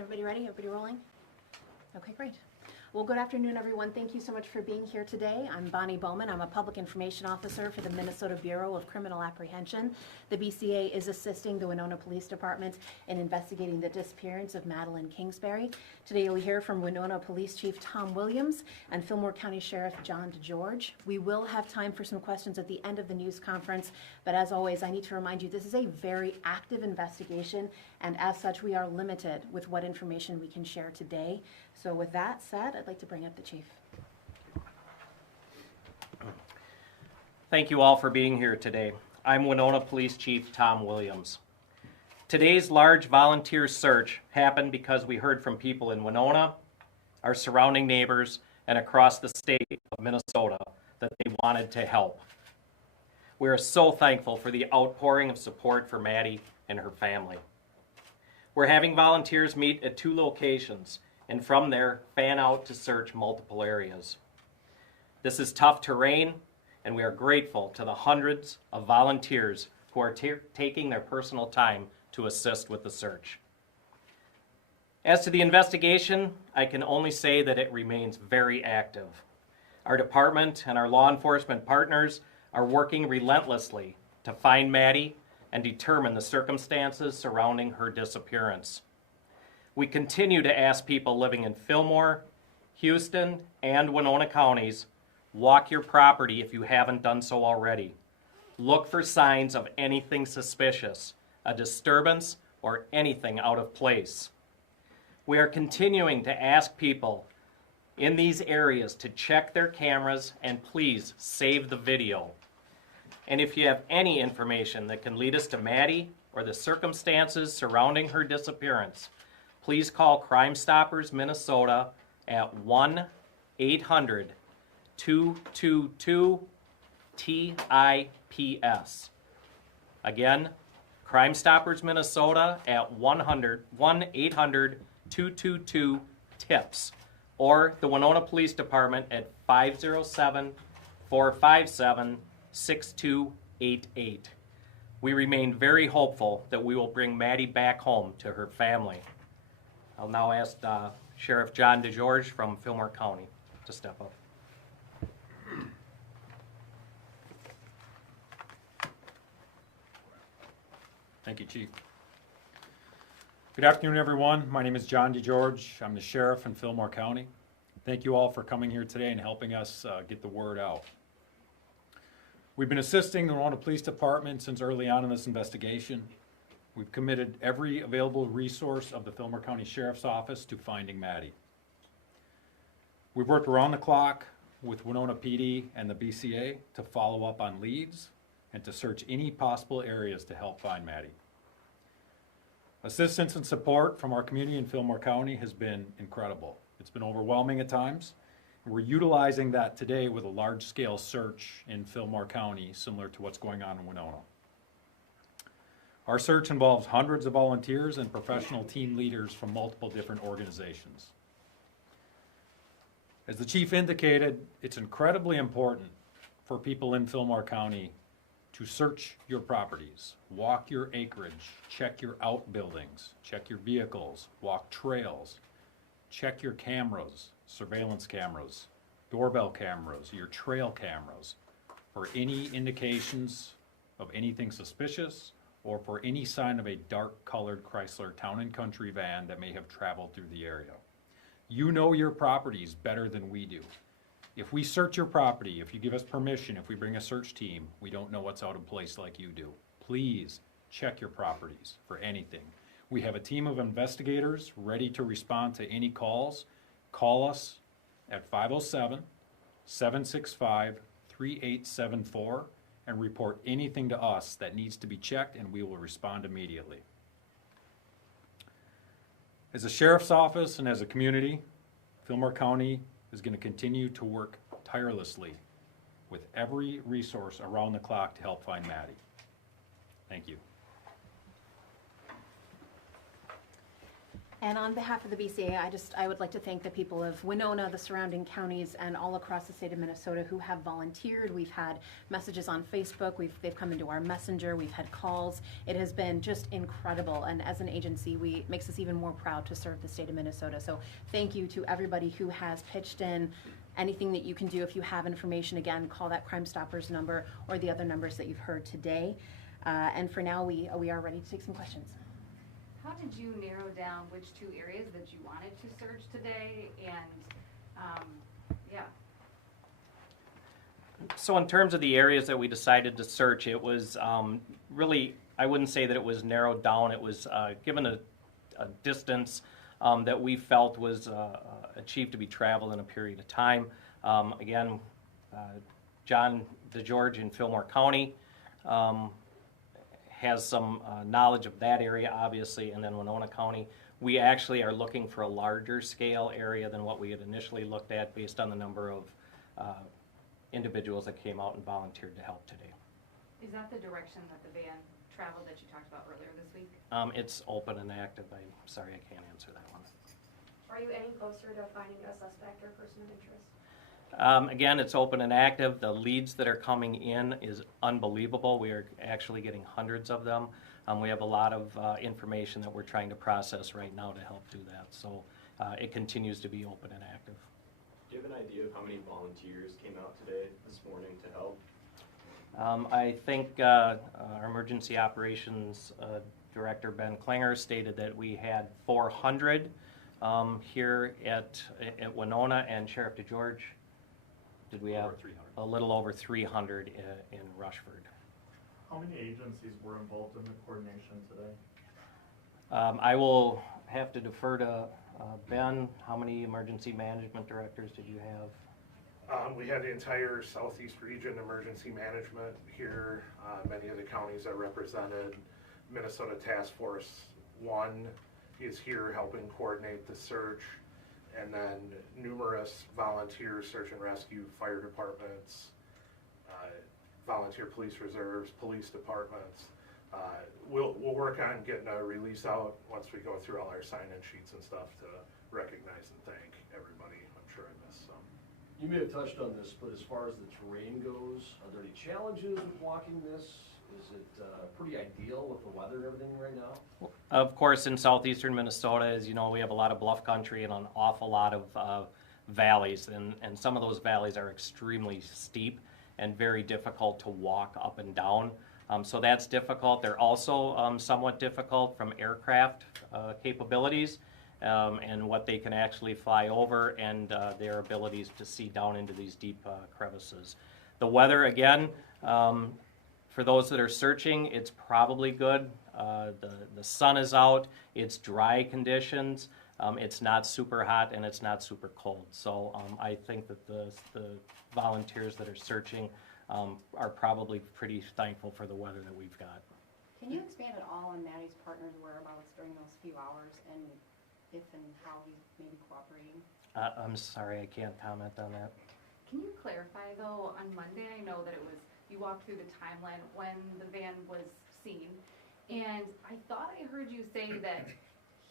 everybody ready? Everybody rolling? Okay, great. Well, good afternoon, everyone. Thank you so much for being here today. I'm Bonnie Bowman. I'm a Public Information Officer for the Minnesota Bureau of Criminal Apprehension. The BCA is assisting the Winona Police Department in investigating the disappearance of Madeline Kingsbury. Today you'll hear from Winona Police Chief Tom Williams and Fillmore County Sheriff John DeGeorge. We will have time for some questions at the end of the news conference, but as always, I need to remind you this is a very active investigation, and as such, we are limited with what information we can share today. So with that said, I'd like to bring up the chief. Thank you all for being here today. I'm Winona Police Chief Tom Williams. Today's large volunteer search happened because we heard from people in Winona, our surrounding neighbors, and across the state of Minnesota that they wanted to help. We are so thankful for the outpouring of support for Maddie and her family. We're having volunteers meet at 2 locations, and from there, fan out to search multiple areas. This is tough terrain, and we are grateful to the hundreds of volunteers who are taking their personal time to assist with the search. As to the investigation, I can only say that it remains very active. Our department and our law enforcement partners are working relentlessly to find Maddie and determine the circumstances surrounding her disappearance. We continue to ask people living in Fillmore, Houston, and Winona counties, walk your property if you haven't done so already. Look for signs of anything suspicious, a disturbance, or anything out of place. We are continuing to ask people in these areas to check their cameras and please save the video. And if you have any information that can lead us to Maddie or the circumstances surrounding her disappearance, please call Crime Stoppers Minnesota at 1-800-222-TIPS. Again, Crime Stoppers Minnesota at 1-800-222-TIPS, or the Winona Police Department at 507-457-6288. We remain very hopeful that we will bring Maddie back home to her family. I'll now ask Sheriff John DeGeorge from Fillmore County to step up. Thank you, Chief. Good afternoon, everyone. My name is John DeGeorge. I'm the Sheriff in Fillmore County. Thank you all for coming here today and helping us get the word out. We've been assisting the Winona Police Department since early on in this investigation. We've committed every available resource of the Fillmore County Sheriff's Office to finding Maddie. We've worked around the clock with Winona PD and the BCA to follow up on leads and to search any possible areas to help find Maddie. Assistance and support from our community in Fillmore County has been incredible. It's been overwhelming at times. And we're utilizing that today with a large-scale search in Fillmore County, similar to what's going on in Winona. Our search involves hundreds of volunteers and professional team leaders from multiple different organizations. As the Chief indicated, it's incredibly important for people in Fillmore County to search your properties, walk your acreage, check your outbuildings, check your vehicles, walk trails, check your cameras, surveillance cameras, doorbell cameras, your trail cameras, for any indications of anything suspicious or for any sign of a dark-colored Chrysler Town & Country van that may have traveled through the area. You know your properties better than we do. If we search your property, if you give us permission, if we bring a search team, we don't know what's out of place like you do. Please check your properties for anything. We have a team of investigators ready to respond to any calls. Call us at 507-765-3874 and report anything to us that needs to be checked, and we will respond immediately. As a sheriff's office and as a community, Fillmore County is going to continue to work tirelessly with every resource around the clock to help find Maddie. Thank you. And on behalf of the BCA, I would like to thank the people of Winona, the surrounding counties, and all across the state of Minnesota who have volunteered. We've had messages on Facebook, they've come into our messenger, we've had calls. It has been just incredible, and as an agency, it makes us even more proud to serve the state of Minnesota. So thank you to everybody who has pitched in. Anything that you can do, if you have information, again, call that Crime Stoppers number or the other numbers that you've heard today. And for now, we are ready to take some questions. How did you narrow down which two areas that you wanted to search today? And yeah. So in terms of the areas that we decided to search, it was really, I wouldn't say that it was narrowed down. It was given a distance that we felt was achieved to be traveled in a period of time. Again, John DeGeorge in Fillmore County has some knowledge of that area, obviously, and then Winona County. We actually are looking for a larger scale area than what we had initially looked at based on the number of individuals that came out and volunteered to help today. Is that the direction that the van traveled that you talked about earlier this week? It's open and active. I'm sorry, I can't answer that one. Are you any closer to finding a suspect or person of interest? Again, it's open and active. The leads that are coming in is unbelievable. We are actually getting hundreds of them. We have a lot of information that we're trying to process right now to help do that. So it continues to be open and active. Do you have an idea of how many volunteers came out today, this morning, to help? I think our emergency operations director, Ben Klinger, stated that we had 400 here at Winona, and Sheriff DeGeorge, did we have a little over 300 in Rushford. How many agencies were involved in the coordination today? I will have to defer to Ben. How many emergency management directors did you have? We had the entire Southeast Region Emergency Management here. Many of the counties are represented. Minnesota Task Force 1 is here helping coordinate the search. And then numerous volunteer search and rescue fire departments, volunteer police reserves, police departments. We'll work on getting a release out once we go through all our sign-in sheets and stuff to recognize and thank everybody. I'm sure I missed some. You may have touched on this, but as far as the terrain goes, are there any challenges with walking this? Is it pretty ideal with the weather and everything right now? Of course, in southeastern Minnesota, as you know, we have a lot of bluff country and an awful lot of valleys, and some of those valleys are extremely steep and very difficult to walk up and down. So that's difficult. They're also somewhat difficult from aircraft capabilities and what they can actually fly over, and their abilities to see down into these deep crevices. The weather, again, for those that are searching, it's probably good. The sun is out, it's dry conditions, it's not super hot and it's not super cold. So I think that the volunteers that are searching are probably pretty thankful for the weather that we've got. Can you expand at all on Maddie's partner's whereabouts during those few hours and if and how he's maybe cooperating? I'm sorry, I can't comment on that. Can you clarify though, on Monday I know that you walked through the timeline when the van was seen, and I thought I heard you say that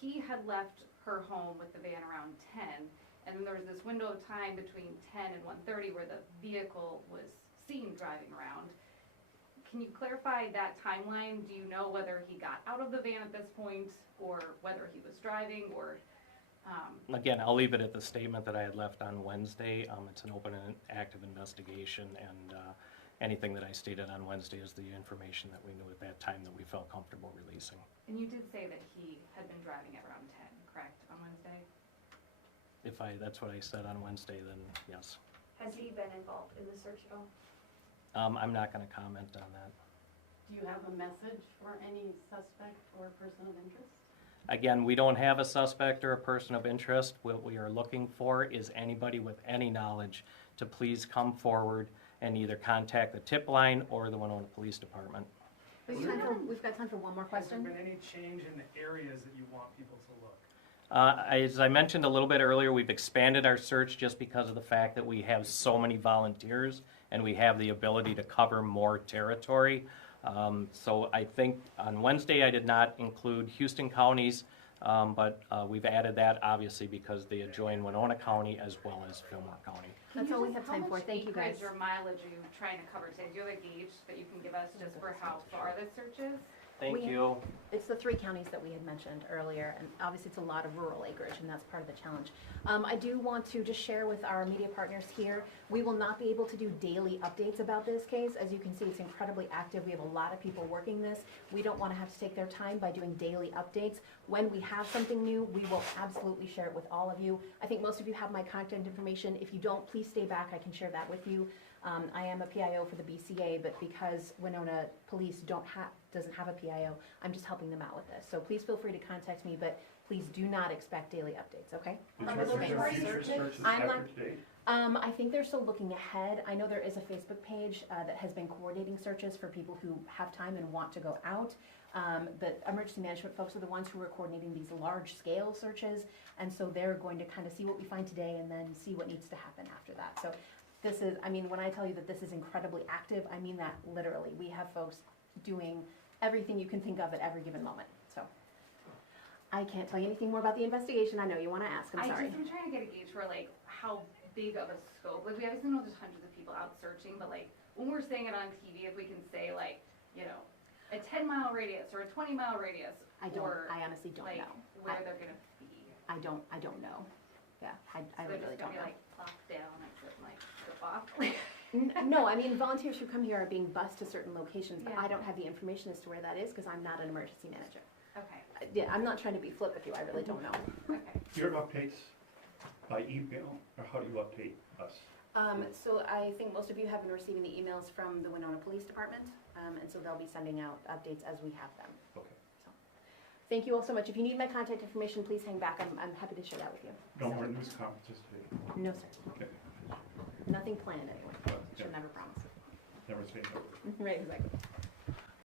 he had left her home with the van around 10, and then there was this window of time between 10 and 1:30 where the vehicle was seen driving around. Can you clarify that timeline? Do you know whether he got out of the van at this point, or whether he was driving, or Again, I'll leave it at the statement that I had left on Wednesday. It's an open and active investigation, and anything that I stated on Wednesday is the information that we knew at that time that we felt comfortable releasing. And you did say that he had been driving at around 10, correct, on Wednesday? If that's what I said on Wednesday, then yes. Has he been involved in the search at all? I'm not going to comment on that. Do you have a message for any suspect or person of interest? Again, we don't have a suspect or a person of interest. What we are looking for is anybody with any knowledge to please come forward and either contact the tip line or the Winona Police Department. We've got time for one more question. Has there been any change in the areas that you want people to look? As I mentioned a little bit earlier, we've expanded our search just because of the fact that we have so many volunteers and we have the ability to cover more territory. So I think on Wednesday I did not include Houston counties But we've added that obviously because they adjoin Winona County as well as Fillmore County. That's all we have time for. Thank you, guys. How much acreage or mileage are you trying to cover today? Do you have a gauge that you can give us just for how far this search is? Thank you. It's the 3 counties that we had mentioned earlier, and obviously it's a lot of rural acreage, and that's part of the challenge. I do want to just share with our media partners here, we will not be able to do daily updates about this case. As you can see, it's incredibly active. We have a lot of people working this. We don't want to have to take their time by doing daily updates. When we have something new, we will absolutely share it with all of you. I think most of you have my contact information. If you don't, please stay back. I can share that with you. I am a PIO for the BCA, but because Winona Police doesn't have a PIO, I'm just helping them out with this. So please feel free to contact me, but please do not expect daily updates, okay? I think they're still looking ahead. I know there is a Facebook page that has been coordinating searches for people who have time and want to go out. The emergency management folks are the ones who are coordinating these large-scale searches, and so they're going to kind of see what we find today and then see what needs to happen after that. So this is, I mean, when I tell you that this is incredibly active, I mean that literally. We have folks doing everything you can think of at every given moment. So I can't tell you anything more about the investigation. I know you want to ask. I'm sorry. I'm trying to get a gauge for like how big of a scope. Like we obviously know there's hundreds of people out searching, but like when we're saying it on TV, if we can say like, you know, a 10-mile radius or a 20-mile radius, I honestly don't like, know. Where they're gonna be. I don't know. Yeah, I So really don't know. like locked down, like strip off. No, I mean, volunteers who come here are being bused to certain locations, but Yeah. I don't have the information as to where that is because I'm not an emergency manager. Okay. Yeah, I'm not trying to be flip with you, I really don't know. Okay. Your updates by email, or how do you update us? So I think most of you have been receiving the emails from the Winona Police Department, and so they'll be sending out updates as we have them. Okay. So, thank you all so much. If you need my contact information, please hang back. I'm happy to share that with you. No more news conferences today? No, sir. Okay. Nothing planned anyway. Yeah. Should never promise. Never say never. Right, exactly.